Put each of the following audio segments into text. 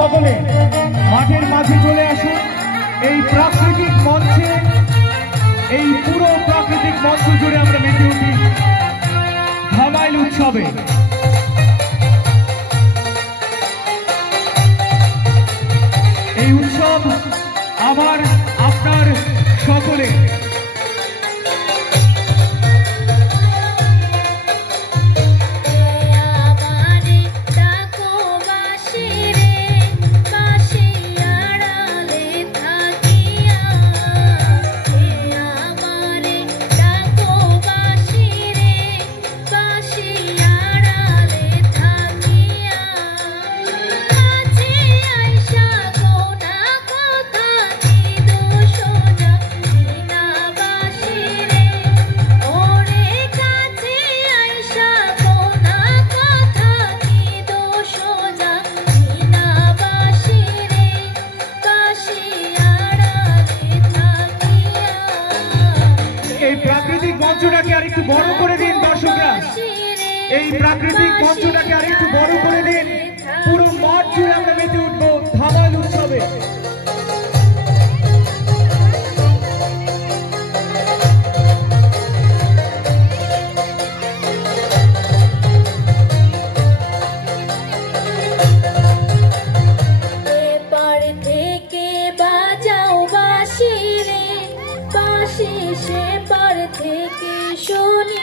সকলে মাঠের মাঝে চলে আসুন। এই প্রাকৃতিক মঞ্চে, এই পুরো প্রাকৃতিক মঞ্চ জুড়ে আমরা মেতে উঠি ধামাইল উৎসবে। এই উৎসব আমার আপনার সকলে। এই প্রাকৃতিক মঞ্চটাকে আরেকটু বড় করে দিন দর্শকরা, এই প্রাকৃতিক মঞ্চটাকে আরেকটু বড় করে দিন। পুরো মাঠ জুড়ে আমরা মেতে উঠবো ধামাইল উৎসবে। সে পার থেকে শুনি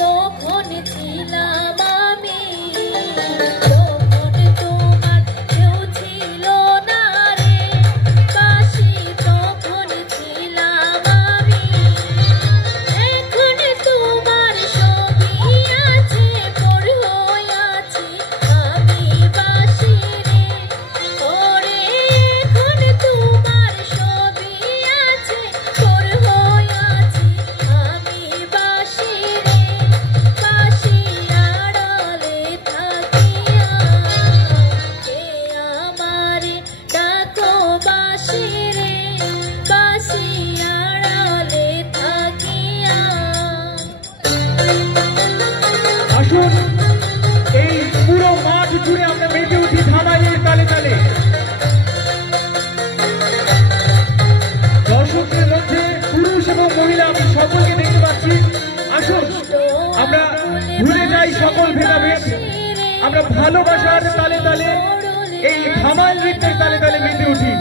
তখন ছিলাম আমি, তখন তোমার কেউ ছিল না রে পাশে, তখন ছিলাম আমি। এখন তোমার ছবি আছে, পর হয়ে আছি আমি বাসি রে। ওরে এখন তোমার ছবি আছে, পর হয়ে আছি আমি বাসি রে। আসুন এই পুরো মাঠ জুড়ে আমরা মেতে উঠি ধামাইলের তালে তালে। দর্শকদের মধ্যে পুরুষ এবং মহিলা আমি সকলকে দেখতে পাচ্ছি। আসুন আমরা ভুলে যাই সকল ভেদাভেদ, আমরা ভালোবাসার তালে তালে এই ধামাইল নৃত্যের তালে তালে মেতে উঠি।